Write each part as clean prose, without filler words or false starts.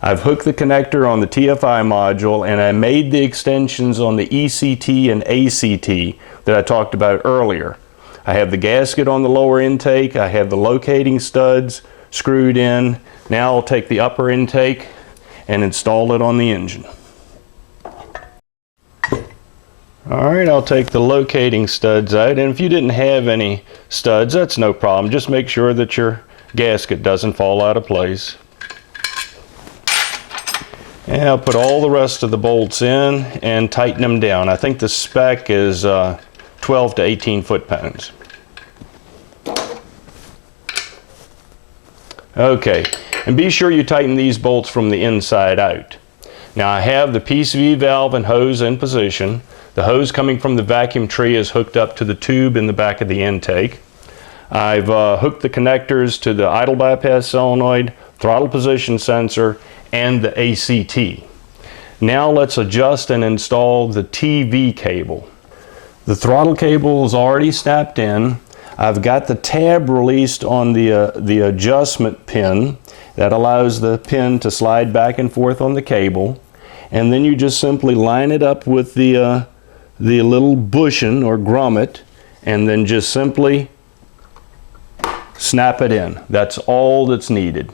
I've hooked the connector on the TFI module, and I made the extensions on the ECT and ACT that I talked about earlier. I have the gasket on the lower intake, I have the locating studs screwed in. Now I'll take the upper intake and install it on the engine. Alright, I'll take the locating studs out, and if you didn't have any studs, that's no problem. Just make sure that your gasket doesn't fall out of place. And I'll put all the rest of the bolts in and tighten them down. I think the spec is 12 to 18 foot-pounds. Okay, and be sure you tighten these bolts from the inside out. Now I have the PCV valve and hose in position. The hose coming from the vacuum tree is hooked up to the tube in the back of the intake. I've hooked the connectors to the idle bypass solenoid, throttle position sensor, and the ACT. Now let's adjust and install the TV cable. The throttle cable is already snapped in. I've got the tab released on the adjustment pin that allows the pin to slide back and forth on the cable, and then you just simply line it up with the little bushing or grommet, and then just simply snap it in. That's all that's needed.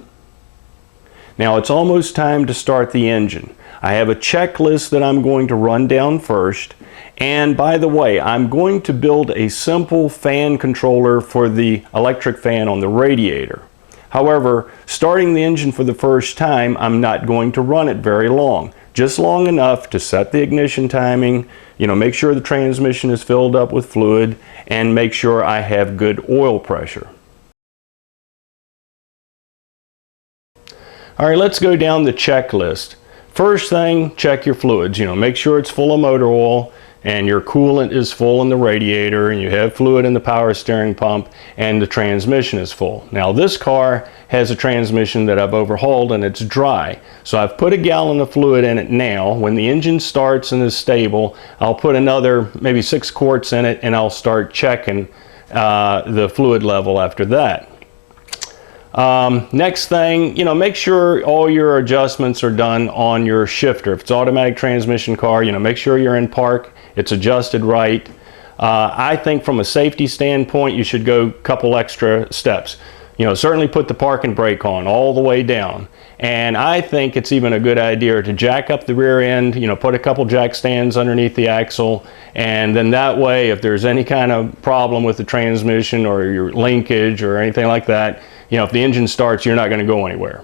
Now it's almost time to start the engine. I have a checklist that I'm going to run down first, and by the way, I'm going to build a simple fan controller for the electric fan on the radiator. However, starting the engine for the first time, I'm not going to run it very long, just long enough to set the ignition timing, make sure the transmission is filled up with fluid, and make sure I have good oil pressure. All right, let's go down the checklist. First thing, check your fluids. Make sure it's full of motor oil and your coolant is full in the radiator, and you have fluid in the power steering pump, and the transmission is full. Now this car has a transmission that I've overhauled and it's dry. So I've put a gallon of fluid in it now. When the engine starts and is stable, I'll put another maybe 6 quarts in it, and I'll start checking the fluid level after that. Next thing, make sure all your adjustments are done on your shifter. If it's automatic transmission car, make sure you're in park, it's adjusted right. I think from a safety standpoint, you should go a couple extra steps. Certainly put the park and brake on all the way down. And I think it's even a good idea to jack up the rear end, put a couple jack stands underneath the axle, and then that way, if there's any kind of problem with the transmission or your linkage or anything like that, if the engine starts, you're not going to go anywhere.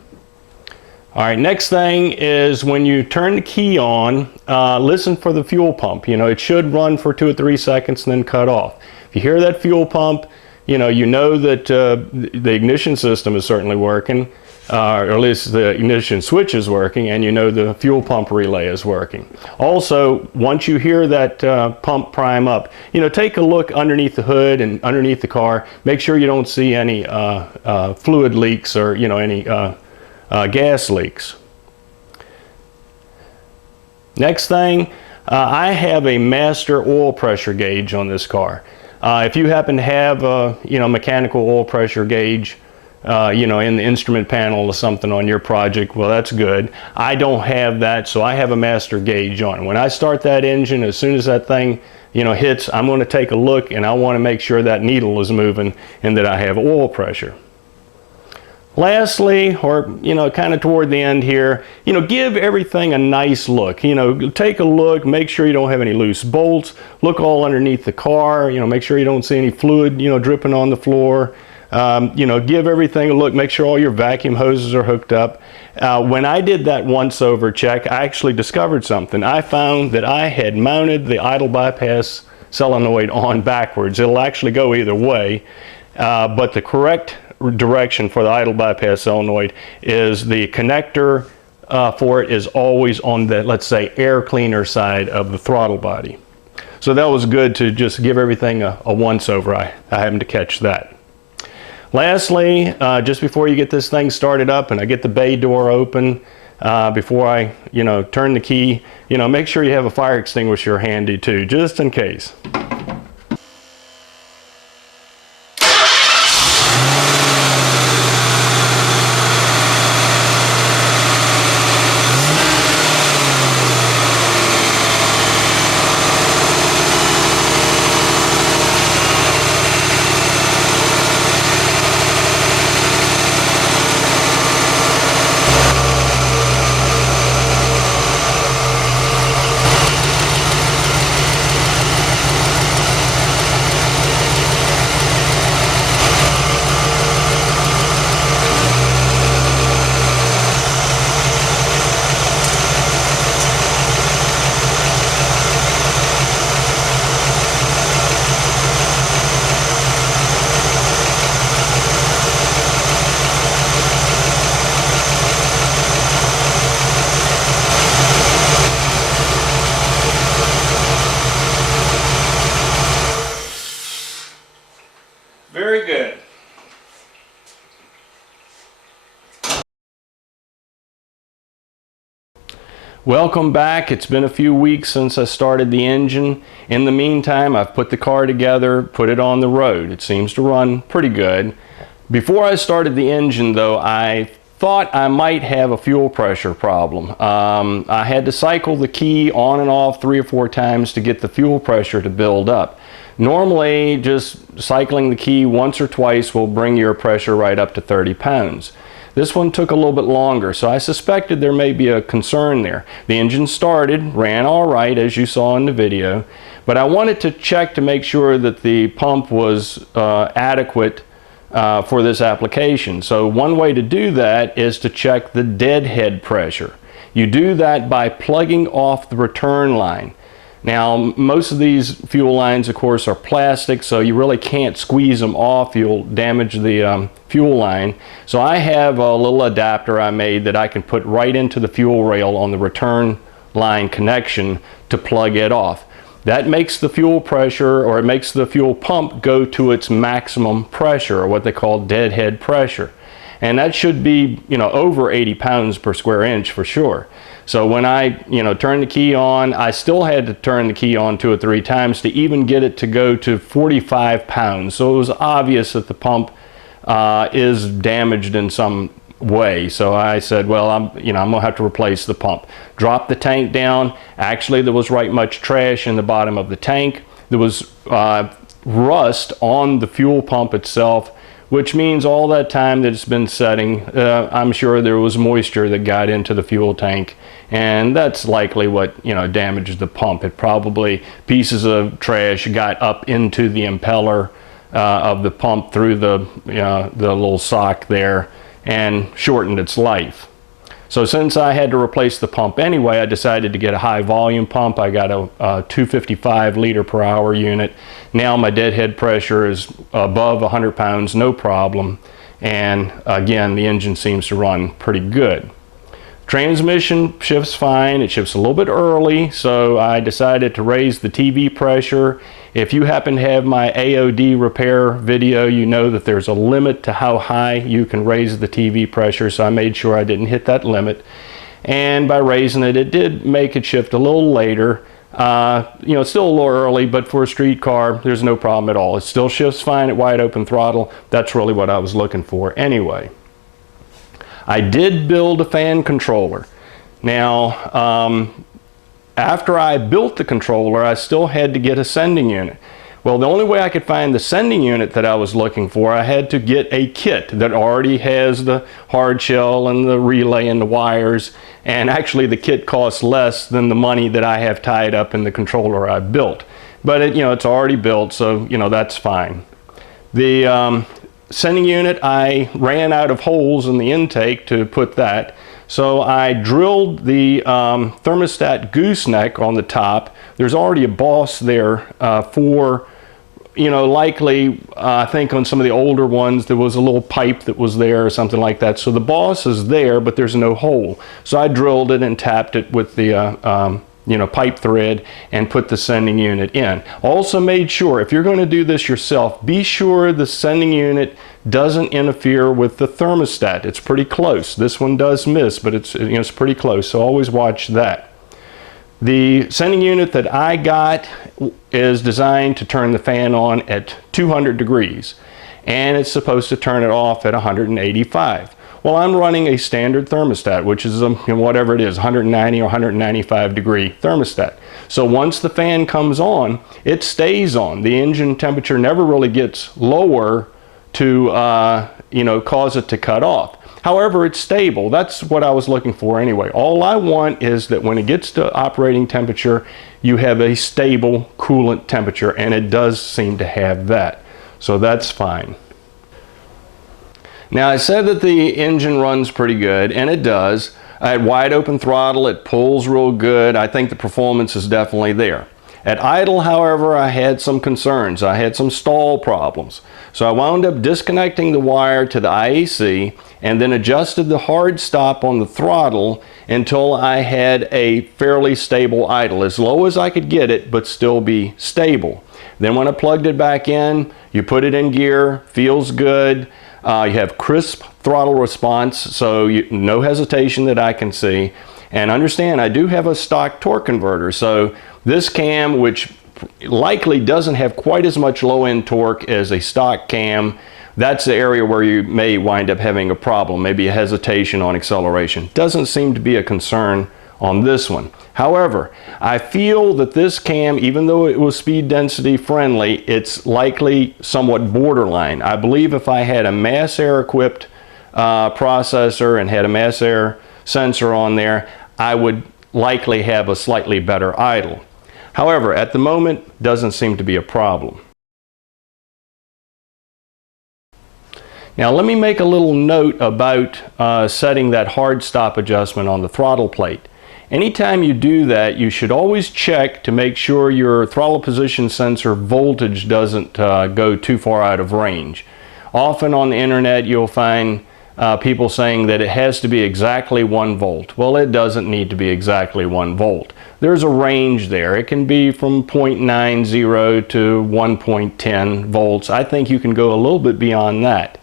All right, next thing is when you turn the key on, listen for the fuel pump. It should run for 2 or 3 seconds and then cut off. If you hear that fuel pump, you know that the ignition system is certainly working, or at least the ignition switch is working, and the fuel pump relay is working. Also, once you hear that pump prime up, take a look underneath the hood and underneath the car. Make sure you don't see any fluid leaks or any gas leaks. Next thing, I have a master oil pressure gauge on this car. If you happen to have a mechanical oil pressure gauge in the instrument panel or something on your project, well, that's good. I don't have that, so I have a master gauge on. When I start that engine, as soon as that thing hits, I'm going to take a look, and I want to make sure that needle is moving and that I have oil pressure. Lastly, or kind of toward the end here, give everything a nice look. Take a look, make sure you don't have any loose bolts, look all underneath the car, make sure you don't see any fluid dripping on the floor. Give everything a look, make sure all your vacuum hoses are hooked up. When I did that once over check, I actually discovered something. I found that I had mounted the idle bypass solenoid on backwards. It'll actually go either way, but the correct direction for the idle bypass solenoid is the connector for it is always on the, let's say, air cleaner side of the throttle body. So that was good to just give everything a once over. I happened to catch that. Lastly, just before you get this thing started up and I get the bay door open, before I turn the key, make sure you have a fire extinguisher handy too, just in case. Welcome back. It's been a few weeks since I started the engine. In the meantime, I've put the car together, put it on the road. It seems to run pretty good. Before I started the engine though, I thought I might have a fuel pressure problem. I had to cycle the key on and off 3 or 4 times to get the fuel pressure to build up. Normally, just cycling the key once or twice will bring your pressure right up to 30 pounds. This one took a little bit longer, so I suspected there may be a concern there. The engine started, ran all right as you saw in the video, but I wanted to check to make sure that the pump was adequate for this application. So one way to do that is to check the deadhead pressure. You do that by plugging off the return line. Now, most of these fuel lines, of course, are plastic, so you really can't squeeze them off. You'll damage the fuel line. So I have a little adapter I made that I can put right into the fuel rail on the return line connection to plug it off. That makes the fuel pressure, or it makes the fuel pump go to its maximum pressure, or what they call deadhead pressure. And that should be, over 80 pounds per square inch for sure. So when I, turned the key on, I still had to turn the key on 2 or 3 times to even get it to go to 45 pounds. So it was obvious that the pump is damaged in some way. So I said, well, I'm gonna have to replace the pump. Drop the tank down. Actually, there was right much trash in the bottom of the tank. There was rust on the fuel pump itself, which means all that time that it's been setting, I'm sure there was moisture that got into the fuel tank, and that's likely what damaged the pump. It probably, pieces of trash got up into the impeller of the pump through the little sock there and shortened its life. So since I had to replace the pump anyway, I decided to get a high volume pump. I got a 255 liter per hour unit. Now my deadhead pressure is above 100 pounds, no problem. And again, the engine seems to run pretty good. Transmission shifts fine. It shifts a little bit early, so I decided to raise the TV pressure. If you happen to have my AOD repair video, you know that there's a limit to how high you can raise the TV pressure, so I made sure I didn't hit that limit. And by raising it, it did make it shift a little later. It's still a little early, but for a street car, there's no problem at all. It still shifts fine at wide open throttle. That's really what I was looking for anyway. I did build a fan controller. Now, after I built the controller, I still had to get a sending unit. Well, the only way I could find the sending unit that I was looking for, I had to get a kit that already has the hard shell and the relay and the wires. And actually, the kit costs less than the money that I have tied up in the controller I built. But it's already built, so that's fine. The sending unit, I ran out of holes in the intake to put that. So I drilled the thermostat gooseneck on the top. There's already a boss there for, likely, I think on some of the older ones, there was a little pipe that was there or something like that. So the boss is there, but there's no hole. So I drilled it and tapped it with the pipe thread and put the sending unit in. Also made sure, if you're going to do this yourself, be sure the sending unit doesn't interfere with the thermostat. It's pretty close. This one does miss, but it's pretty close, so always watch that. The sending unit that I got is designed to turn the fan on at 200 degrees, and it's supposed to turn it off at 185. Well, I'm running a standard thermostat, which is whatever it is, 190 or 195 degree thermostat. So once the fan comes on, it stays on. The engine temperature never really gets lower to cause it to cut off. However, it's stable. That's what I was looking for anyway. All I want is that when it gets to operating temperature, you have a stable coolant temperature, and it does seem to have that. So that's fine. Now, I said that the engine runs pretty good, and it does. At wide open throttle, it pulls real good. I think the performance is definitely there. At idle, however, I had some concerns. I had some stall problems. So I wound up disconnecting the wire to the IAC and then adjusted the hard stop on the throttle until I had a fairly stable idle, as low as I could get it, but still be stable. Then when I plugged it back in, you put it in gear, feels good. You have crisp throttle response, so no hesitation that I can see. And understand, I do have a stock torque converter, so this cam, which likely doesn't have quite as much low-end torque as a stock cam, that's the area where you may wind up having a problem, maybe a hesitation on acceleration. Doesn't seem to be a concern on this one. However, I feel that this cam, even though it was speed density friendly, it's likely somewhat borderline. I believe if I had a mass air equipped processor and had a mass air sensor on there, I would likely have a slightly better idle. However, at the moment, doesn't seem to be a problem. Now let me make a little note about setting that hard stop adjustment on the throttle plate. Anytime you do that, you should always check to make sure your throttle position sensor voltage doesn't go too far out of range. Often on the internet you'll find people saying that it has to be exactly 1 volt. Well, it doesn't need to be exactly 1 volt. There's a range there. It can be from 0.90 to 1.10 volts. I think you can go a little bit beyond that.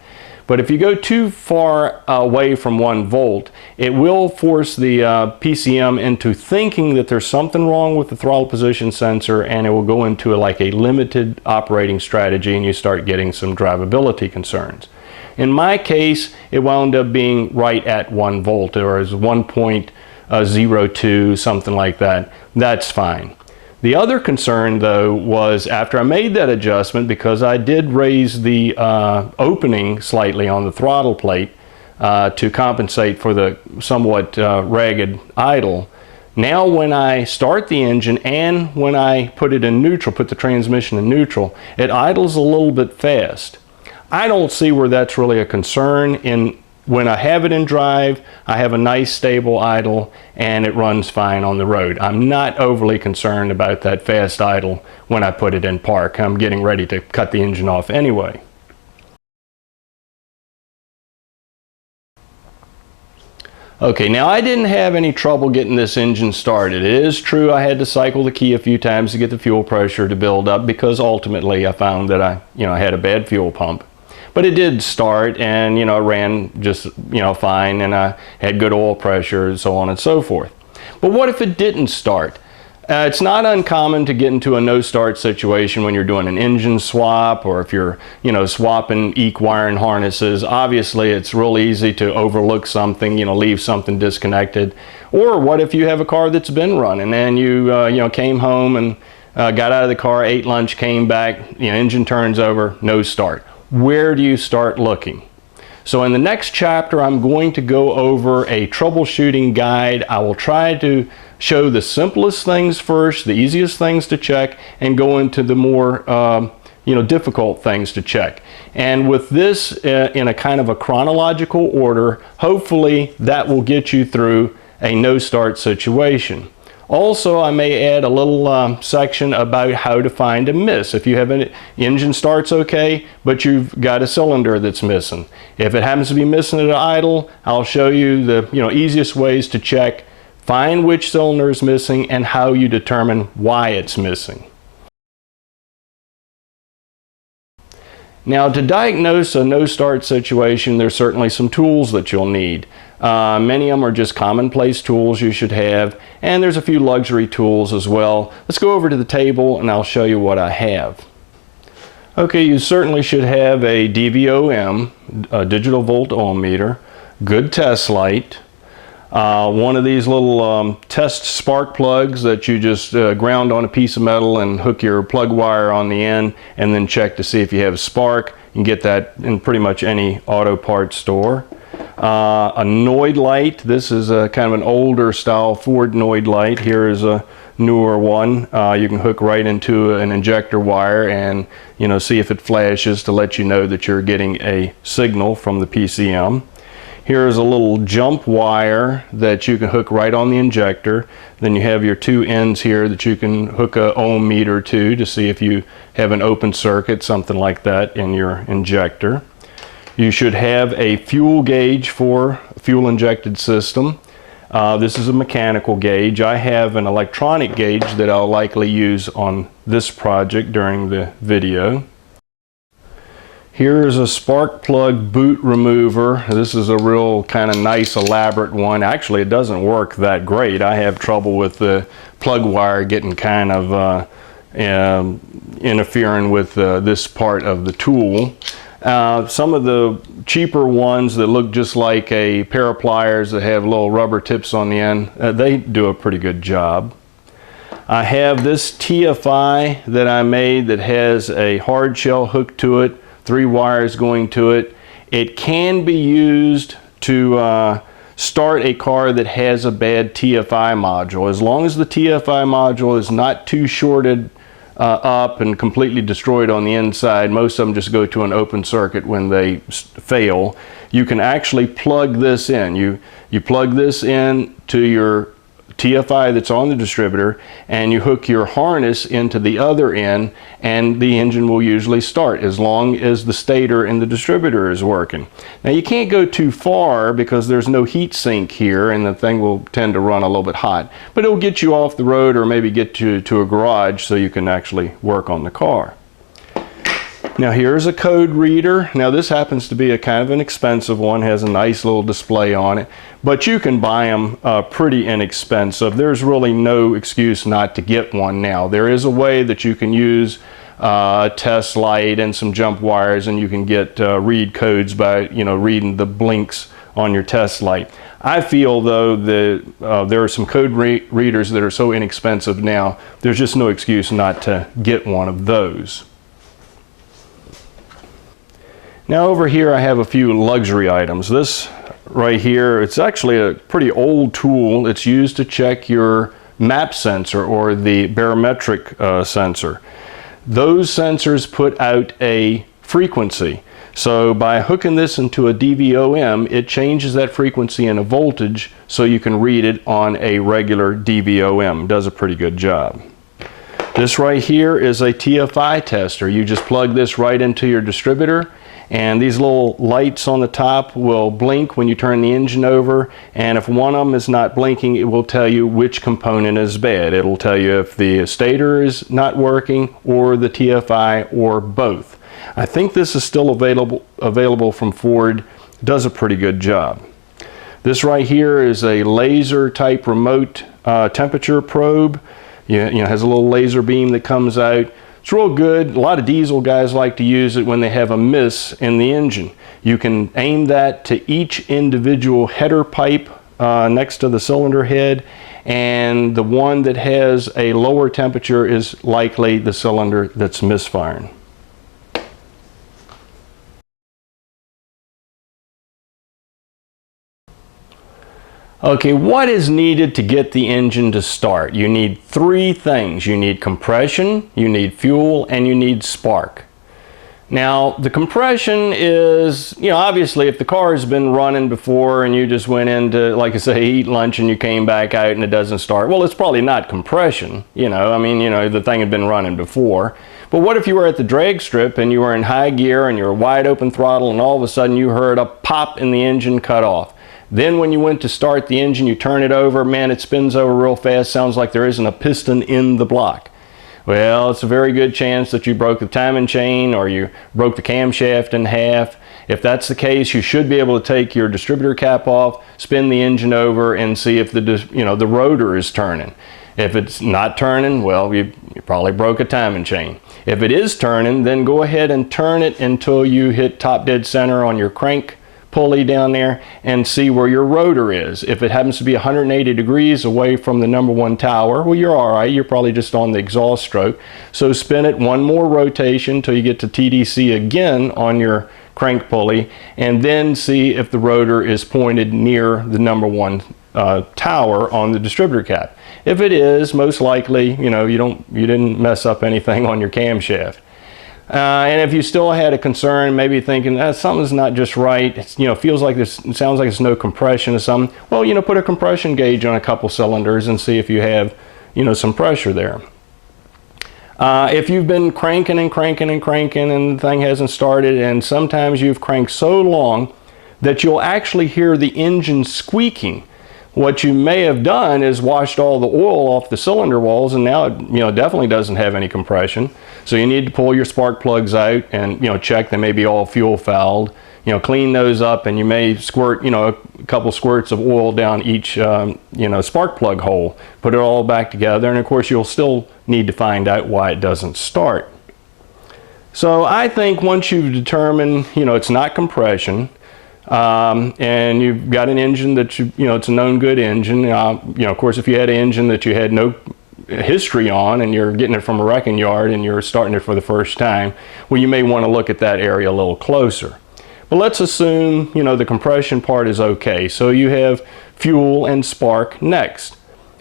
But if you go too far away from 1 volt, it will force the PCM into thinking that there's something wrong with the throttle position sensor, and it will go into like a limited operating strategy, and you start getting some drivability concerns. In my case, it wound up being right at 1 volt, or as 1.02, something like that. That's fine. The other concern, though, was after I made that adjustment, because I did raise the opening slightly on the throttle plate to compensate for the somewhat ragged idle. Now when I start the engine and when I put it in neutral, put the transmission in neutral, it idles a little bit fast. I don't see where that's really a concern. When I have it in drive, I have a nice stable idle and it runs fine on the road. I'm not overly concerned about that fast idle when I put it in park. I'm getting ready to cut the engine off anyway. Okay, now I didn't have any trouble getting this engine started. It is true I had to cycle the key a few times to get the fuel pressure to build up, because ultimately I found that I had a bad fuel pump. But it did start, and it ran just fine, and I had good oil pressure and so on and so forth. But what if it didn't start? It's not uncommon to get into a no start situation when you're doing an engine swap, or if you're swapping wiring harnesses. Obviously it's real easy to overlook something, leave something disconnected. Or what if you have a car that's been running and you came home and got out of the car, ate lunch, came back, engine turns over, no start. Where do you start looking? So in the next chapter, I'm going to go over a troubleshooting guide. I will try to show the simplest things first, the easiest things to check, and go into the more difficult things to check. And with this in a kind of a chronological order, hopefully that will get you through a no start situation. Also, I may add a little section about how to find a miss. If you have an engine starts okay, but you've got a cylinder that's missing. If it happens to be missing at idle, I'll show you the easiest ways to check, find which cylinder is missing, and how you determine why it's missing. Now, to diagnose a no-start situation, there's certainly some tools that you'll need. Many of them are just commonplace tools you should have, and there's a few luxury tools as well. Let's go over to the table and I'll show you what I have. Okay, you certainly should have a DVOM, a digital volt ohm meter, good test light, one of these little test spark plugs that you just ground on a piece of metal and hook your plug wire on the end, and then check to see if you have a spark. You can get that in pretty much any auto parts store. A Noid light. This is a kind of an older style Ford Noid light. Here is a newer one. You can hook right into an injector wire and see if it flashes to let you know that you're getting a signal from the PCM. Here's a little jump wire that you can hook right on the injector. Then you have your two ends here that you can hook a ohm meter to see if you have an open circuit, something like that, in your injector. You should have a fuel gauge for a fuel injected system. This is a mechanical gauge. I have an electronic gauge that I'll likely use on this project during the video. Here's a spark plug boot remover. This is a real kind of nice elaborate one. Actually, it doesn't work that great. I have trouble with the plug wire getting kind of interfering with this part of the tool. Some of the cheaper ones that look just like a pair of pliers that have little rubber tips on the end, they do a pretty good job. I have this TFI that I made that has a hard shell hook to it, 3 wires going to it. It can be used to start a car that has a bad TFI module. As long as the TFI module is not too shorted up and completely destroyed on the inside, most of them just go to an open circuit when they fail. You can actually plug this in. You plug this in to your TFI that's on the distributor, and you hook your harness into the other end, and the engine will usually start as long as the stator in the distributor is working. Now you can't go too far because there's no heat sink here, and the thing will tend to run a little bit hot, but it'll get you off the road or maybe get you to a garage so you can actually work on the car. Now here's a code reader. Now this happens to be a kind of an expensive one, has a nice little display on it, but you can buy them pretty inexpensive. There's really no excuse not to get one now. There is a way that you can use a test light and some jump wires, and you can get read codes by reading the blinks on your test light. I feel though that there are some code readers that are so inexpensive now, there's just no excuse not to get one of those. Now over here I have a few luxury items. This right here, it's actually a pretty old tool. It's used to check your map sensor or the barometric sensor. Those sensors put out a frequency. So by hooking this into a DVOM, it changes that frequency in a voltage so you can read it on a regular DVOM. It does a pretty good job. This right here is a TFI tester. You just plug this right into your distributor, and these little lights on the top will blink when you turn the engine over, and if one of them is not blinking, it will tell you which component is bad. It'll tell you if the stator is not working or the TFI or both. I think this is still available from Ford. It does a pretty good job. This right here is a laser type remote temperature probe. Has a little laser beam that comes out. It's real good. A lot of diesel guys like to use it when they have a miss in the engine. You can aim that to each individual header pipe next to the cylinder head, and the one that has a lower temperature is likely the cylinder that's misfiring. Okay, what is needed to get the engine to start? You need 3 things. You need compression, you need fuel, and you need spark. Now, the compression is, obviously if the car has been running before and you just went in to, like I say, eat lunch and you came back out and it doesn't start, well, it's probably not compression, the thing had been running before. But what if you were at the drag strip and you were in high gear and you're wide open throttle and all of a sudden you heard a pop and the engine cut off? Then when you went to start the engine, you turn it over, man, it spins over real fast, sounds like there isn't a piston in the block. Well, it's a very good chance that you broke the timing chain or you broke the camshaft in half. If that's the case, you should be able to take your distributor cap off, spin the engine over, and see if the rotor is turning. If it's not turning, well, you probably broke a timing chain. If it is turning, then go ahead and turn it until you hit top dead center on your crank pulley down there and see where your rotor is. If it happens to be 180 degrees away from the #1 tower, well, you're all right. You're probably just on the exhaust stroke. So spin it one more rotation till you get to TDC again on your crank pulley, and then see if the rotor is pointed near the #1 tower on the distributor cap. If it is, most likely, you didn't mess up anything on your camshaft. And if you still had a concern, maybe thinking something's not just right, feels like this, it sounds like it's no compression or something, well, put a compression gauge on a couple cylinders and see if you have, some pressure there. If you've been cranking and cranking and cranking and the thing hasn't started, and sometimes you've cranked so long that you'll actually hear the engine squeaking. What you may have done is washed all the oil off the cylinder walls, and now it definitely doesn't have any compression. So you need to pull your spark plugs out and check they may be all fuel fouled. Clean those up, and you may squirt a couple squirts of oil down each spark plug hole. Put it all back together, and of course you'll still need to find out why it doesn't start. So I think once you've determined it's not compression, and you've got an engine that it's a known good engine. Of course, if you had an engine that you had no history on and you're getting it from a wrecking yard and you're starting it for the first time, well, you may want to look at that area a little closer. But let's assume the compression part is okay. So you have fuel and spark next.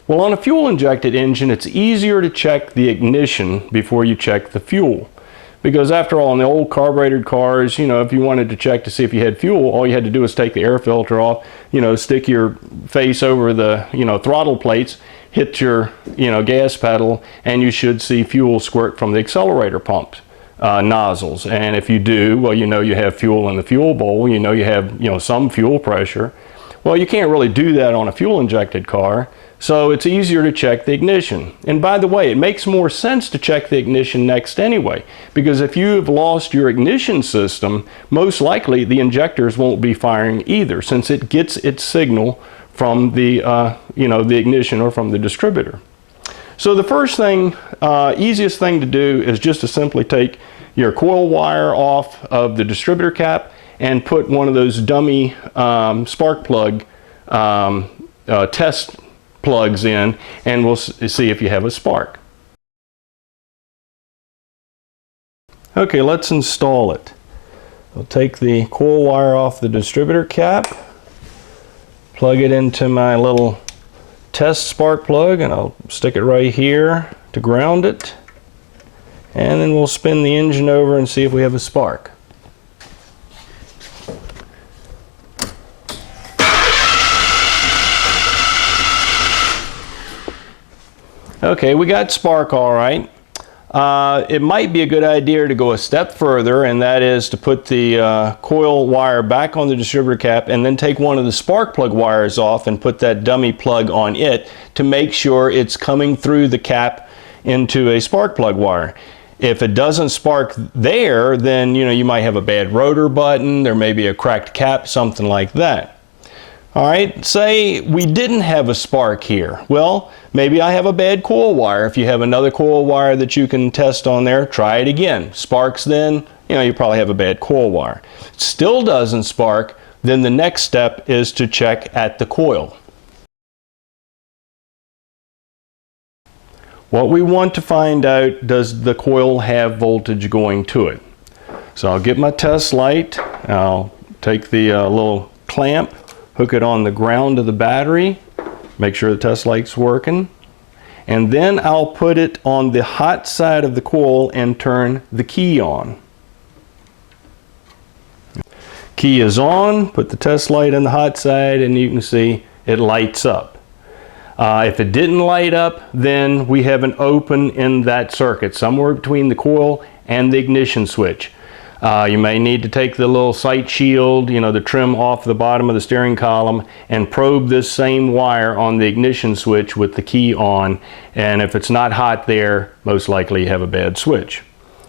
Well, on a fuel injected engine, it's easier to check the ignition before you check the fuel. Because after all, in the old carbureted cars, if you wanted to check to see if you had fuel, all you had to do was take the air filter off, stick your face over the, throttle plates, hit your, gas pedal, and you should see fuel squirt from the accelerator pump nozzles. And if you do, well, you have fuel in the fuel bowl, you have, some fuel pressure. Well, you can't really do that on a fuel injected car. So it's easier to check the ignition. And by the way, it makes more sense to check the ignition next anyway, because if you've lost your ignition system, most likely the injectors won't be firing either, since it gets its signal from the the ignition or from the distributor. So the first thing, easiest thing to do is just to simply take your coil wire off of the distributor cap and put one of those dummy spark plug test plugs in, and we'll see if you have a spark. Okay, let's install it. I'll take the coil wire off the distributor cap, plug it into my little test spark plug, and I'll stick it right here to ground it, and then we'll spin the engine over and see if we have a spark. Okay, we got spark all right. It might be a good idea to go a step further, and that is to put the coil wire back on the distributor cap and then take one of the spark plug wires off and put that dummy plug on it to make sure it's coming through the cap into a spark plug wire. If it doesn't spark there, then you might have a bad rotor button, there may be a cracked cap, something like that. All right, say we didn't have a spark here. Well, maybe I have a bad coil wire. If you have another coil wire that you can test on there, try it again. Sparks then, you probably have a bad coil wire. It still doesn't spark, then the next step is to check at the coil. What we want to find out, does the coil have voltage going to it? So I'll get my test light, I'll take the little clamp, hook it on the ground of the battery, make sure the test light's working, and then I'll put it on the hot side of the coil and turn the key on. Key is on, put the test light on the hot side, and you can see it lights up. If it didn't light up, then we have an open in that circuit, somewhere between the coil and the ignition switch. You may need to take the little sight shield, the trim off the bottom of the steering column, and probe this same wire on the ignition switch with the key on, and if it's not hot there, most likely you have a bad switch.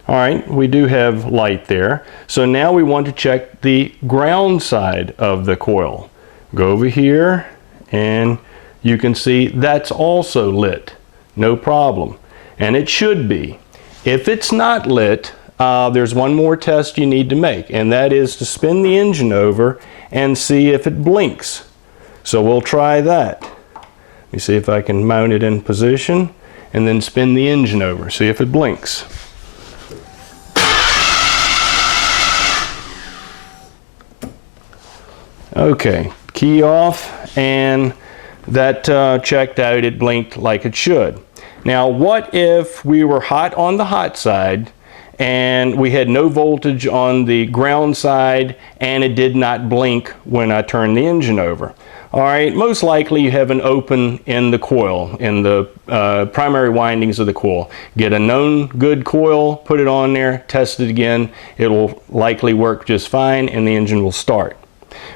All right, we do have light there. So now we want to check the ground side of the coil. Go over here, and you can see that's also lit. No problem. And it should be. If it's not lit, there's one more test you need to make, and that is to spin the engine over and see if it blinks. So we'll try that. Let me see if I can mount it in position and then spin the engine over, see if it blinks. Okay, key off, and that checked out. It blinked like it should. Now what if we were hot on the hot side and we had no voltage on the ground side and it did not blink when I turned the engine over? All right, most likely you have an open in the coil, in the primary windings of the coil. Get a known good coil, put it on there, test it again. It will likely work just fine and the engine will start.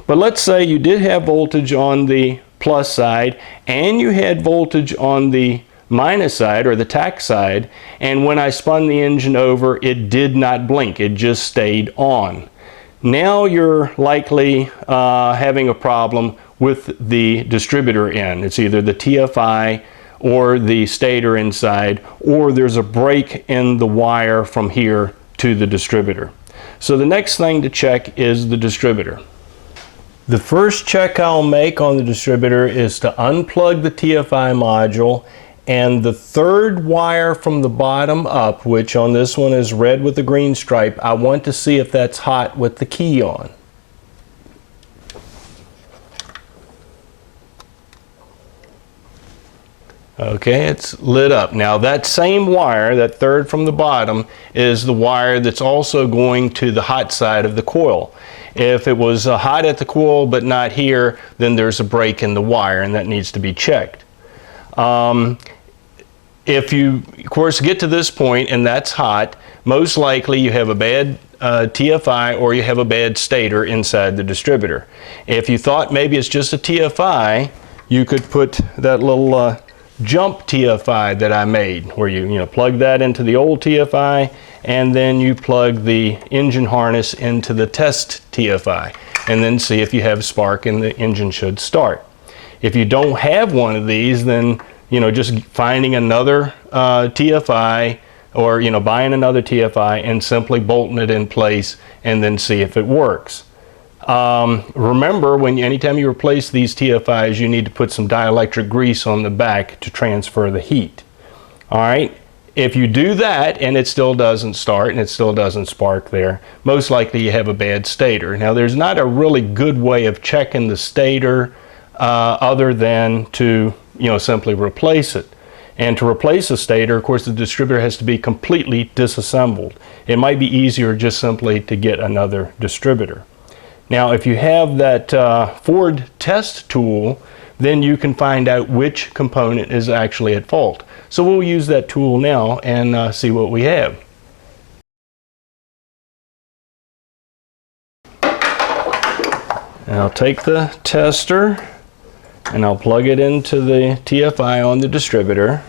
But let's say you did have voltage on the plus side and you had voltage on the minus side or the tack side, and when I spun the engine over it did not blink, it just stayed on. Now you're likely having a problem with the distributor end. It's either the TFI or the stator inside, or there's a break in the wire from here to the distributor. So the next thing to check is the distributor. The first check I'll make on the distributor is to unplug the TFI module, and the third wire from the bottom up, which on this one is red with the green stripe, I want to see if that's hot with the key on. Okay, it's lit up. Now that same wire, that third from the bottom, is the wire that's also going to the hot side of the coil. If it was hot at the coil but not here, then there's a break in the wire and that needs to be checked. If you, of course, get to this point and that's hot, most likely you have a bad TFI or you have a bad stator inside the distributor. If you thought maybe it's just a TFI, you could put that little jump TFI that I made, where you plug that into the old TFI and then you plug the engine harness into the test TFI and then see if you have spark and the engine should start. If you don't have one of these, then just finding another TFI or buying another TFI and simply bolting it in place and then see if it works. Remember, anytime you replace these TFIs, you need to put some dielectric grease on the back to transfer the heat. All right, if you do that and it still doesn't start and it still doesn't spark there, most likely you have a bad stator. Now there's not a really good way of checking the stator other than to simply replace it. And to replace a stator, of course, the distributor has to be completely disassembled. It might be easier just simply to get another distributor. Now if you have that Ford test tool, then you can find out which component is actually at fault. So we'll use that tool now and see what we have. And I'll take the tester and I'll plug it into the TFI on the distributor,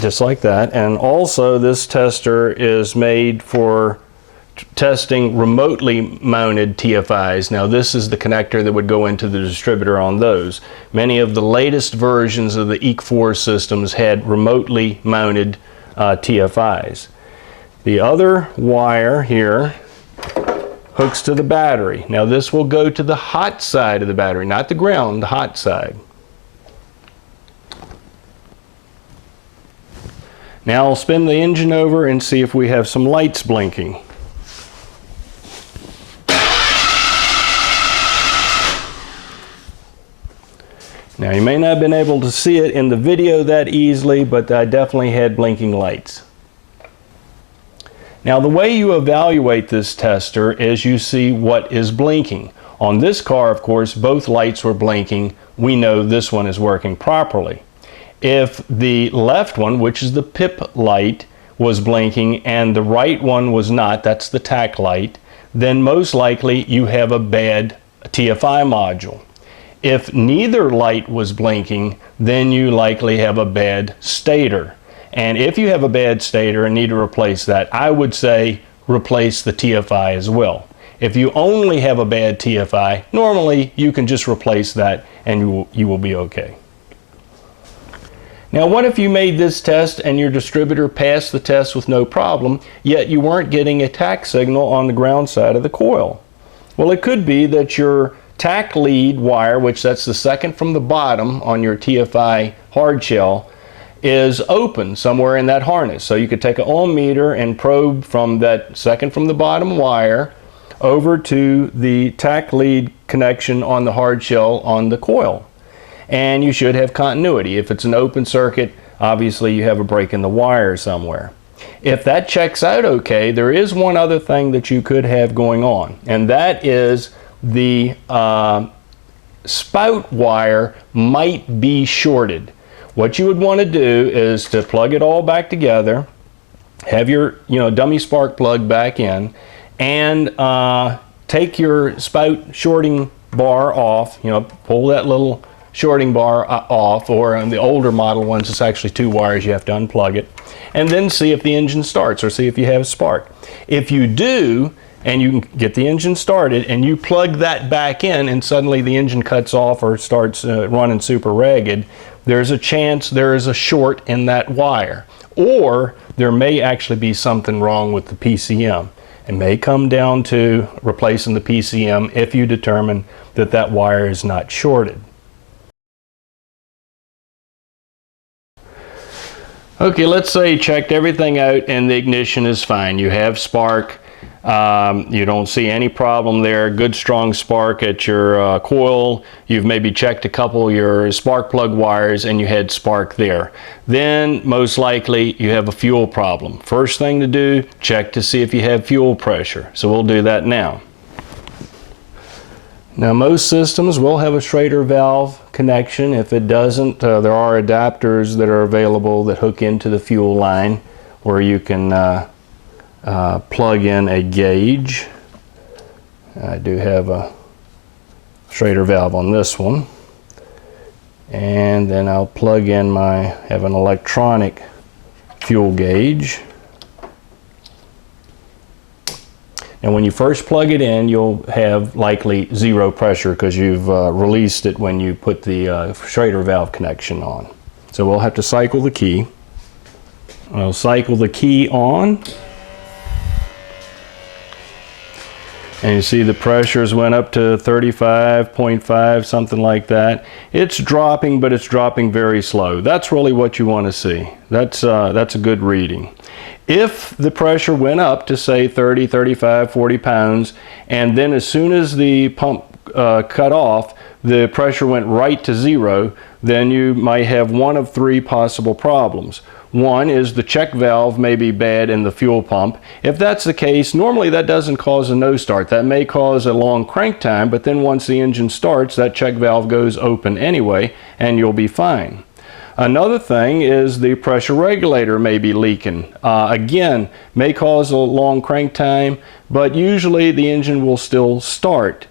just like that. And also this tester is made for testing remotely mounted TFIs. Now this is the connector that would go into the distributor on those. Many of the latest versions of the EEC4 systems had remotely mounted TFIs. The other wire here hooks to the battery. Now this will go to the hot side of the battery, not the ground, the hot side. Now I'll spin the engine over and see if we have some lights blinking. Now you may not have been able to see it in the video that easily, but I definitely had blinking lights. Now the way you evaluate this tester is you see what is blinking. On this car, of course, both lights were blinking. We know this one is working properly. If the left one, which is the PIP light, was blinking and the right one was not, that's the tack light, then most likely you have a bad TFI module. If neither light was blinking, then you likely have a bad stator. And if you have a bad stator and need to replace that, I would say replace the TFI as well. If you only have a bad TFI, normally you can just replace that and you will be okay. Now what if you made this test and your distributor passed the test with no problem, yet you weren't getting a tack signal on the ground side of the coil? Well, it could be that your tack lead wire, which that's the second from the bottom on your TFI hard shell, is open somewhere in that harness. So you could take an ohm meter and probe from that second from the bottom wire over to the tack lead connection on the hard shell on the coil. And you should have continuity. If it's an open circuit, obviously you have a break in the wire somewhere. If that checks out okay, there is one other thing that you could have going on, and that is the spout wire might be shorted. What you would want to do is to plug it all back together, have your dummy spark plug back in, and take your spout shorting bar off, you know, pull that little shorting bar off, or on the older model ones it's actually 2 wires, you have to unplug it, and then see if the engine starts or see if you have a spark. If you do, and you can get the engine started and you plug that back in and suddenly the engine cuts off or starts running super ragged, there's a chance there is a short in that wire, or there may actually be something wrong with the PCM. It may come down to replacing the PCM if you determine that that wire is not shorted. Okay, let's say you checked everything out and the ignition is fine. You have spark. You don't see any problem there. Good strong spark at your coil. You've maybe checked a couple of your spark plug wires and you had spark there. Then most likely you have a fuel problem. First thing to do, check to see if you have fuel pressure. So we'll do that now. Now most systems will have a Schrader valve connection. If it doesn't, there are adapters that are available that hook into the fuel line where you can plug in a gauge. I do have a Schrader valve on this one, and then I'll plug in have an electronic fuel gauge. And when you first plug it in, you'll have likely 0 pressure because you've released it when you put the Schrader valve connection on. So we'll have to cycle the key. I'll cycle the key on. And you see the pressures went up to 35.5, something like that. It's dropping, but it's dropping very slow. That's really what you want to see. That's a good reading. If the pressure went up to say 30, 35, 40 pounds, and then as soon as the pump cut off, the pressure went right to 0, then you might have one of 3 possible problems. One is the check valve may be bad in the fuel pump. If that's the case, normally that doesn't cause a no start. That may cause a long crank time, but then once the engine starts, that check valve goes open anyway, and you'll be fine. Another thing is the pressure regulator may be leaking. Again, may cause a long crank time, but usually the engine will still start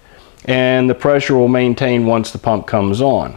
and the pressure will maintain once the pump comes on.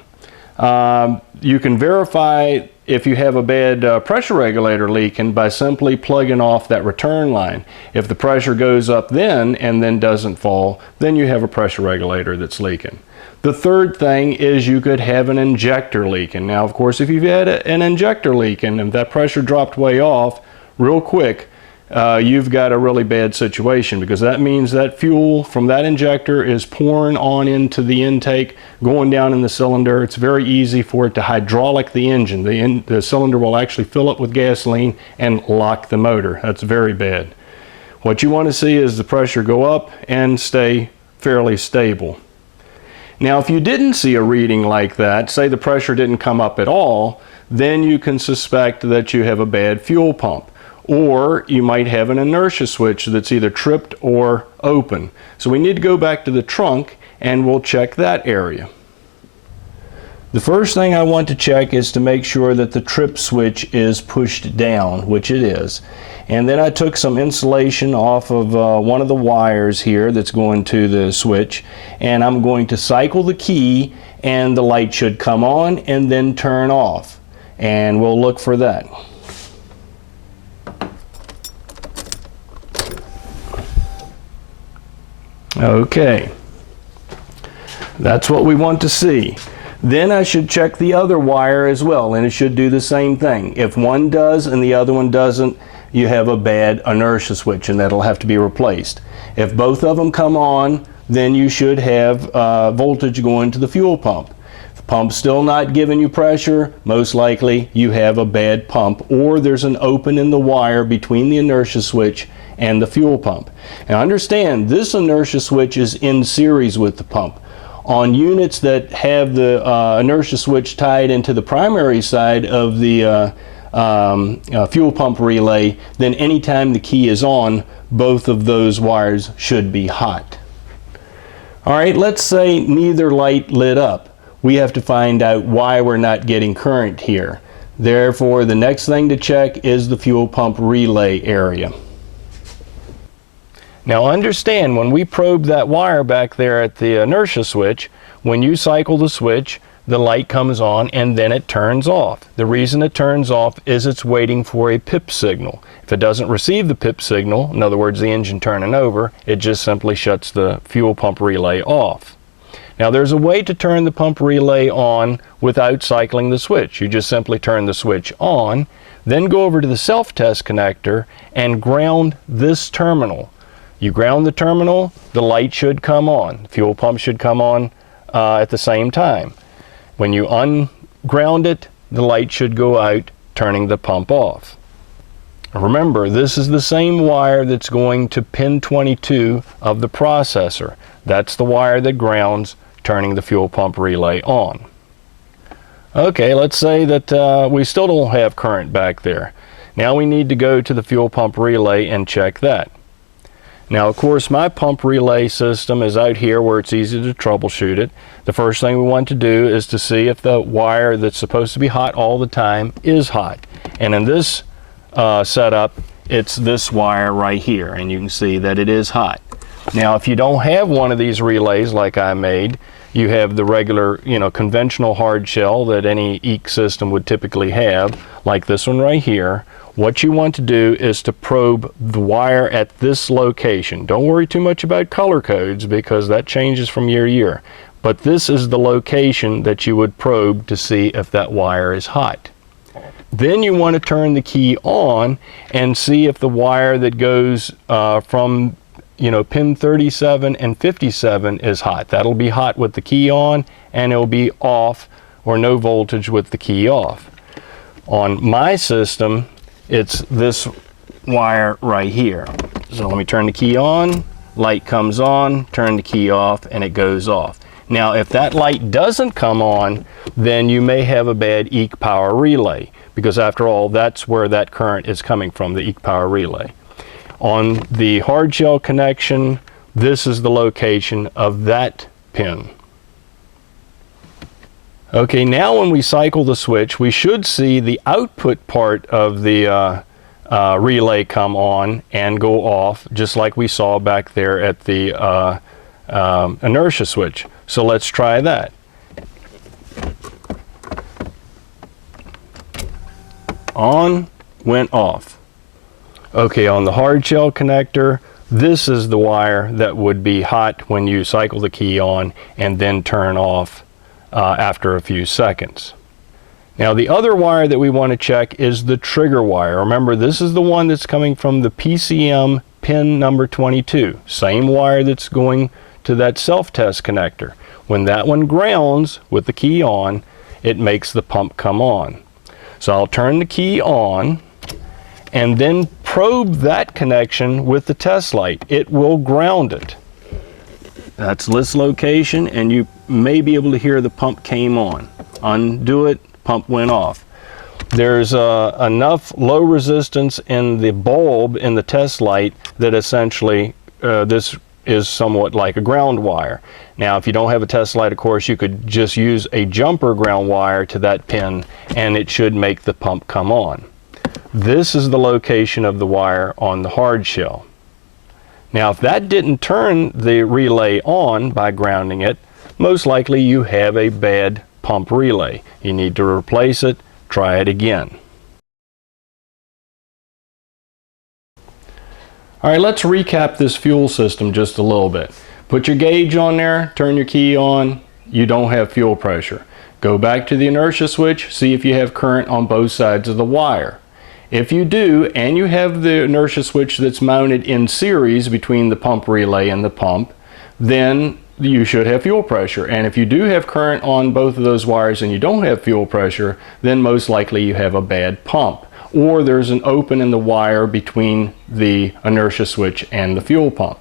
You can verify if you have a bad pressure regulator leaking by simply plugging off that return line. If the pressure goes up then and then doesn't fall, then you have a pressure regulator that's leaking. The third thing is you could have an injector leaking. Now, of course, if you've had an injector leaking and that pressure dropped way off real quick, you've got a really bad situation, because that means that fuel from that injector is pouring on into the intake, going down in the cylinder. It's very easy for it to hydraulic the engine. The cylinder will actually fill up with gasoline and lock the motor. That's very bad. What you want to see is the pressure go up and stay fairly stable. Now, if you didn't see a reading like that, say the pressure didn't come up at all, then you can suspect that you have a bad fuel pump. Or you might have an inertia switch that's either tripped or open. So we need to go back to the trunk and we'll check that area. The first thing I want to check is to make sure that the trip switch is pushed down, which it is. And then I took some insulation off of one of the wires here that's going to the switch, and I'm going to cycle the key and the light should come on and then turn off. And we'll look for that. Okay, that's what we want to see. Then I should check the other wire as well, and it should do the same thing. If one does and the other one doesn't, you have a bad inertia switch, and that'll have to be replaced. If both of them come on, then you should have voltage going to the fuel pump. If the pump's still not giving you pressure, most likely you have a bad pump, or there's an open in the wire between the inertia switch and the fuel pump. Now understand, this inertia switch is in series with the pump. On units that have the inertia switch tied into the primary side of the fuel pump relay, then anytime the key is on, both of those wires should be hot. Alright, let's say neither light lit up. We have to find out why we're not getting current here. Therefore, the next thing to check is the fuel pump relay area. Now understand, when we probe that wire back there at the inertia switch, when you cycle the switch, the light comes on and then it turns off. The reason it turns off is it's waiting for a pip signal. If it doesn't receive the pip signal, in other words the engine turning over, it just simply shuts the fuel pump relay off. Now there's a way to turn the pump relay on without cycling the switch. You just simply turn the switch on, then go over to the self-test connector and ground this terminal. You ground the terminal, the light should come on. The fuel pump should come on at the same time. When you unground it, the light should go out, turning the pump off. Remember, this is the same wire that's going to pin 22 of the processor. That's the wire that grounds, turning the fuel pump relay on. Okay, let's say that we still don't have current back there. Now we need to go to the fuel pump relay and check that. Now, of course, my pump relay system is out here where it's easy to troubleshoot it. The first thing we want to do is to see if the wire that's supposed to be hot all the time is hot. And in this setup, it's this wire right here, and you can see that it is hot. Now, if you don't have one of these relays like I made, you have the regular, conventional hard shell that any EEC system would typically have, like this one right here. What you want to do is to probe the wire at this location. Don't worry too much about color codes because that changes from year to year. But this is the location that you would probe to see if that wire is hot. Then you want to turn the key on and see if the wire that goes from pin 37 and 57 is hot. That'll be hot with the key on, and it'll be off or no voltage with the key off. On my system, it's this wire right here. So let me turn the key on, light comes on, turn the key off, and it goes off. Now, if that light doesn't come on, then you may have a bad EEC power relay, because after all, that's where that current is coming from, the EEC power relay. On the hard shell connection, this is the location of that pin. Okay, now when we cycle the switch, we should see the output part of the relay come on and go off, just like we saw back there at the inertia switch. So let's try that. On, went off. Okay, on the hard shell connector, this is the wire that would be hot when you cycle the key on and then turn off after a few seconds. Now the other wire that we want to check is the trigger wire. Remember, this is the one that's coming from the PCM pin number 22. Same wire that's going to that self-test connector. When that one grounds with the key on, it makes the pump come on. So I'll turn the key on and then probe that connection with the test light. It will ground it. That's this location, and you may be able to hear the pump came on. Undo it, pump went off. There's enough low resistance in the bulb in the test light that essentially this is somewhat like a ground wire. Now, if you don't have a test light, of course, you could just use a jumper ground wire to that pin, and it should make the pump come on. This is the location of the wire on the hard shell. Now, if that didn't turn the relay on by grounding it, most likely you have a bad pump relay. You need to replace it, try it again. All right, let's recap this fuel system just a little bit. Put your gauge on there, turn your key on, you don't have fuel pressure. Go back to the inertia switch, see if you have current on both sides of the wire. If you do, and you have the inertia switch that's mounted in series between the pump relay and the pump, then you should have fuel pressure. And if you do have current on both of those wires and you don't have fuel pressure, then most likely you have a bad pump, or there's an open in the wire between the inertia switch and the fuel pump.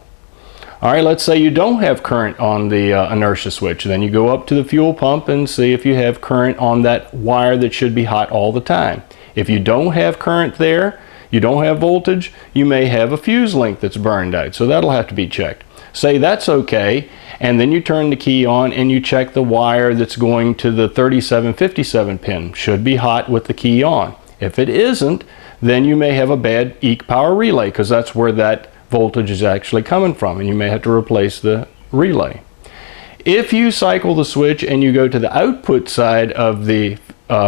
All right, let's say you don't have current on the inertia switch. Then you go up to the fuel pump and see if you have current on that wire that should be hot all the time. If you don't have current there, you don't have voltage, you may have a fuse link that's burned out, so that'll have to be checked. Say that's okay, and then you turn the key on and you check the wire that's going to the 3757 pin. Should be hot with the key on. If it isn't, then you may have a bad EEC power relay, because that's where that voltage is actually coming from, and you may have to replace the relay. If you cycle the switch and you go to the output side of the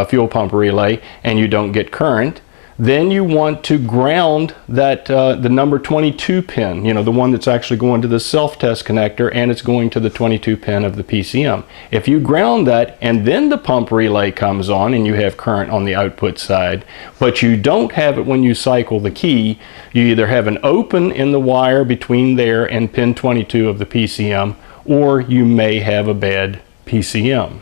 fuel pump relay and you don't get current, then you want to ground that the number 22 pin, you know, the one that's actually going to the self-test connector, and it's going to the 22 pin of the PCM. If you ground that and then the pump relay comes on and you have current on the output side, but you don't have it when you cycle the key, you either have an open in the wire between there and pin 22 of the PCM, or you may have a bad PCM.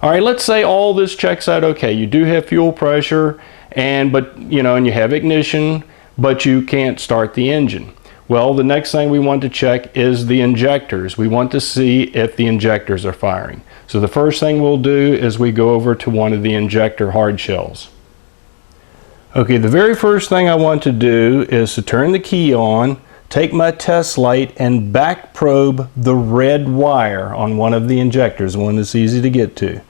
All right, let's say all this checks out okay. You do have fuel pressure, and you have ignition, but you can't start the engine. Well, the next thing we want to check is the injectors. We want to see if the injectors are firing. So the first thing we'll do is we go over to one of the injector hard shells. Okay, the very first thing I want to do is to turn the key on, take my test light, and back probe the red wire on one of the injectors, one that's easy to get to.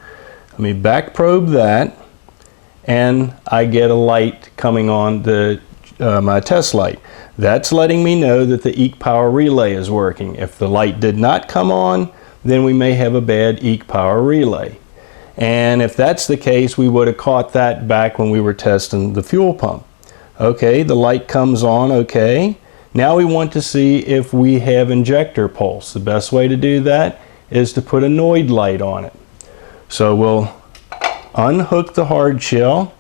Let me back probe that, and I get a light coming on my test light. That's letting me know that the EEC power relay is working. If the light did not come on, then we may have a bad EEC power relay. And if that's the case, we would have caught that back when we were testing the fuel pump. Okay, the light comes on, okay. Now we want to see if we have injector pulse. The best way to do that is to put a Noid light on it. So we'll unhook the hard shell,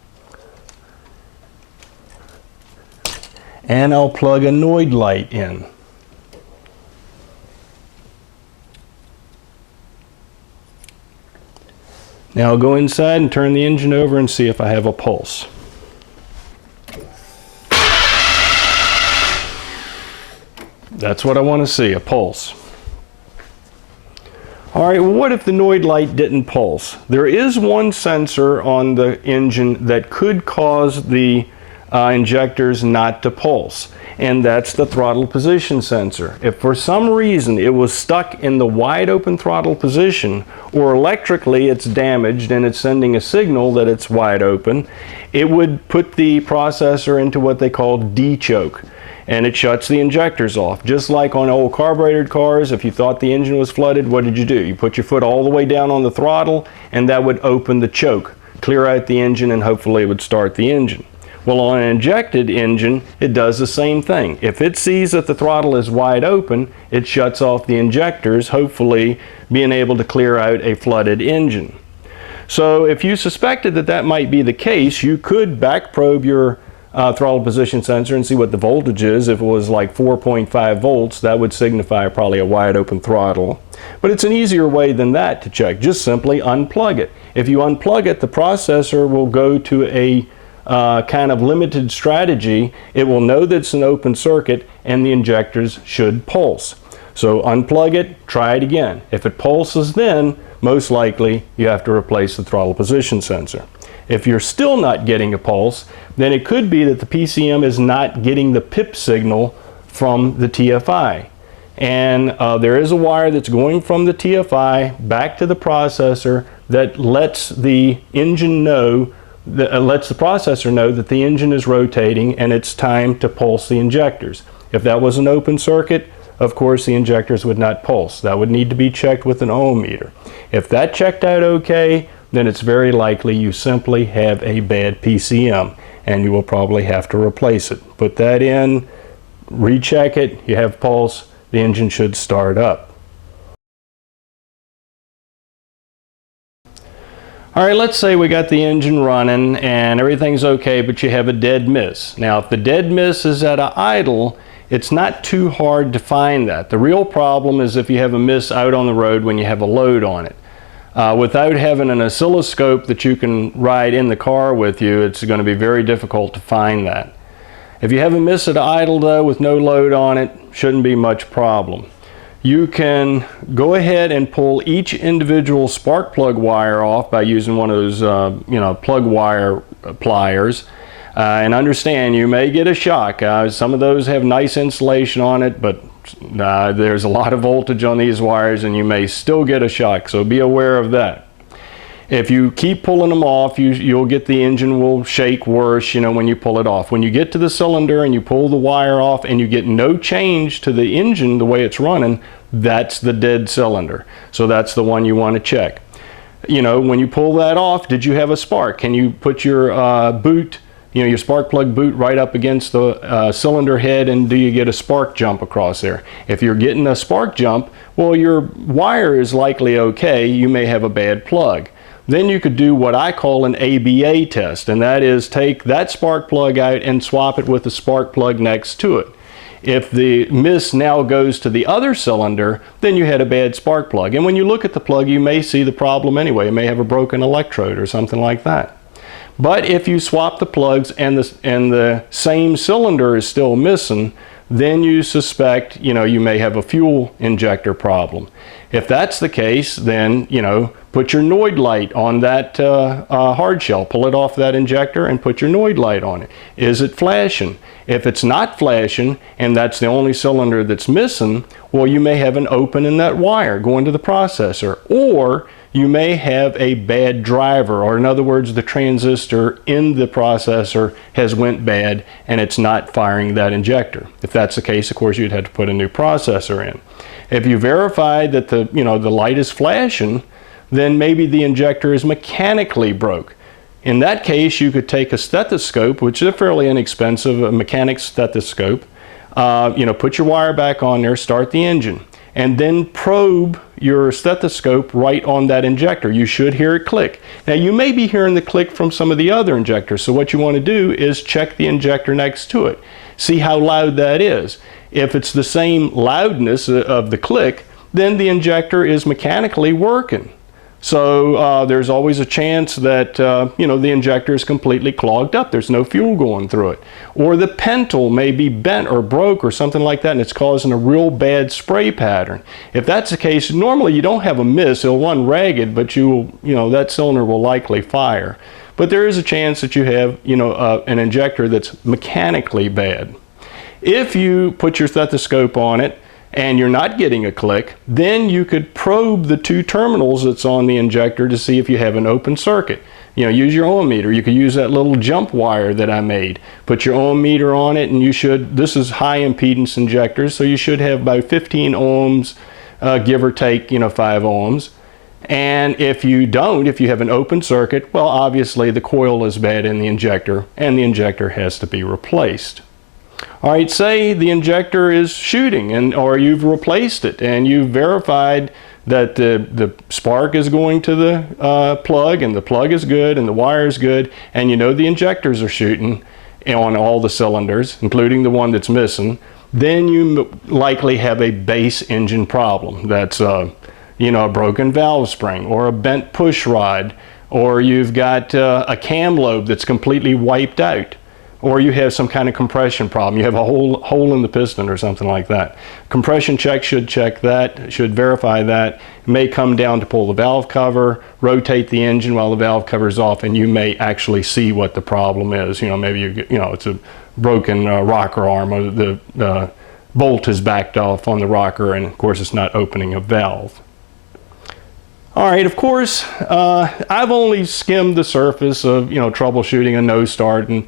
and I'll plug a Noid light in. Now I'll go inside and turn the engine over and see if I have a pulse. That's what I want to see, a pulse. All right, well, what if the Noid light didn't pulse? There is one sensor on the engine that could cause the injectors not to pulse, and that's the throttle position sensor. If for some reason it was stuck in the wide open throttle position, or electrically it's damaged and it's sending a signal that it's wide open, it would put the processor into what they call D-choke, and it shuts the injectors off. Just like on old carbureted cars, if you thought the engine was flooded, what did you do? You put your foot all the way down on the throttle, and that would open the choke, clear out the engine, and hopefully it would start the engine. Well, on an injected engine, it does the same thing. If it sees that the throttle is wide open, it shuts off the injectors, hopefully being able to clear out a flooded engine. So if you suspected that that might be the case, you could back probe your throttle position sensor and see what the voltage is. If it was like 4.5 volts, that would signify probably a wide open throttle. But it's an easier way than that to check. Just simply unplug it. If you unplug it, the processor will go to a kind of limited strategy. It will know that it's an open circuit and the injectors should pulse. So unplug it, try it again. If it pulses, then most likely you have to replace the throttle position sensor. If you're still not getting a pulse, then it could be that the PCM is not getting the PIP signal from the TFI. And there is a wire that's going from the TFI back to the processor that lets the engine know, lets the processor know that the engine is rotating and it's time to pulse the injectors. If that was an open circuit, of course the injectors would not pulse. That would need to be checked with an ohm meter. If that checked out okay, then it's very likely you simply have a bad PCM and you will probably have to replace it. Put that in, recheck it, you have pulse, the engine should start up. All right, let's say we got the engine running and everything's okay, but you have a dead miss. Now, if the dead miss is at an idle, it's not too hard to find that. The real problem is if you have a miss out on the road when you have a load on it. Without having an oscilloscope that you can ride in the car with you, it's going to be very difficult to find that. If you have a miss at idle though with no load on it, shouldn't be much problem. You can go ahead and pull each individual spark plug wire off by using one of those plug wire pliers. And understand you may get a shock. Some of those have nice insulation on it, but there's a lot of voltage on these wires and you may still get a shock, so be aware of that. If you keep pulling them off, you'll get the engine will shake worse, when you pull it off. When you get to the cylinder and you pull the wire off and you get no change to the engine the way it's running, that's the dead cylinder. So that's the one you want to check. When you pull that off, did you have a spark? Can you put your boot, your spark plug boot right up against the cylinder head, and do you get a spark jump across there? If you're getting a spark jump, well, your wire is likely okay. You may have a bad plug. Then you could do what I call an ABA test, and that is take that spark plug out and swap it with the spark plug next to it. If the miss now goes to the other cylinder, then you had a bad spark plug. And when you look at the plug, you may see the problem anyway. It may have a broken electrode or something like that. But if you swap the plugs and the same cylinder is still missing, then you suspect, you may have a fuel injector problem. If that's the case, then, put your Noid light on that hard shell. Pull it off that injector and put your Noid light on it. Is it flashing? If it's not flashing and that's the only cylinder that's missing, well, you may have an open in that wire going to the processor, or you may have a bad driver, or in other words, the transistor in the processor has went bad and it's not firing that injector. If that's the case, of course, you'd have to put a new processor in. If you verify that the light is flashing, then maybe the injector is mechanically broke. In that case, you could take a stethoscope, which is fairly inexpensive, a mechanic stethoscope, put your wire back on there, start the engine, and then probe your stethoscope right on that injector. You should hear it click. Now, you may be hearing the click from some of the other injectors, so what you want to do is check the injector next to it. See how loud that is. If it's the same loudness of the click, then the injector is mechanically working. So there's always a chance that the injector is completely clogged up. There's no fuel going through it. Or the pentle may be bent or broke or something like that, and it's causing a real bad spray pattern. If that's the case, normally you don't have a miss. It'll run ragged, but that cylinder will likely fire. But there is a chance that you have an injector that's mechanically bad. If you put your stethoscope on it and you're not getting a click, then you could probe the two terminals that's on the injector to see if you have an open circuit. Use your ohm meter. You could use that little jump wire that I made. Put your ohm meter on it, and this is high impedance injectors, so you should have about 15 ohms, give or take, 5 ohms. And if you have an open circuit, well, obviously the coil is bad in the injector, and the injector has to be replaced. All right, say the injector is shooting, or you've replaced it and you've verified that the spark is going to the plug, and the plug is good and the wire is good, and the injectors are shooting on all the cylinders, including the one that's missing, then you likely have a base engine problem. That's a broken valve spring or a bent push rod, or you've got a cam lobe that's completely wiped out, or you have some kind of compression problem. You have a hole in the piston or something like that. Compression check should check that, should verify that. It may come down to pull the valve cover, rotate the engine while the valve cover is off, and you may actually see what the problem is. Maybe it's a broken rocker arm, or the bolt is backed off on the rocker, and of course it's not opening a valve. All right, of course, I've only skimmed the surface of, troubleshooting a no start and,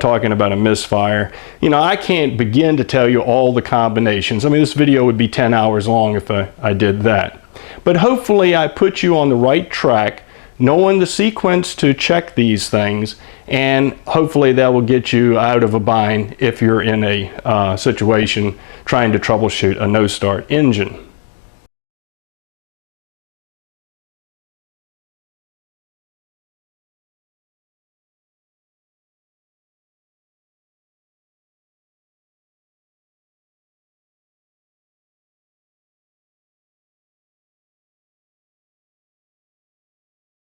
talking about a misfire. I can't begin to tell you all the combinations. I mean, this video would be 10 hours long if I did that. But hopefully I put you on the right track, knowing the sequence to check these things, and hopefully that will get you out of a bind if you're in a situation trying to troubleshoot a no start engine.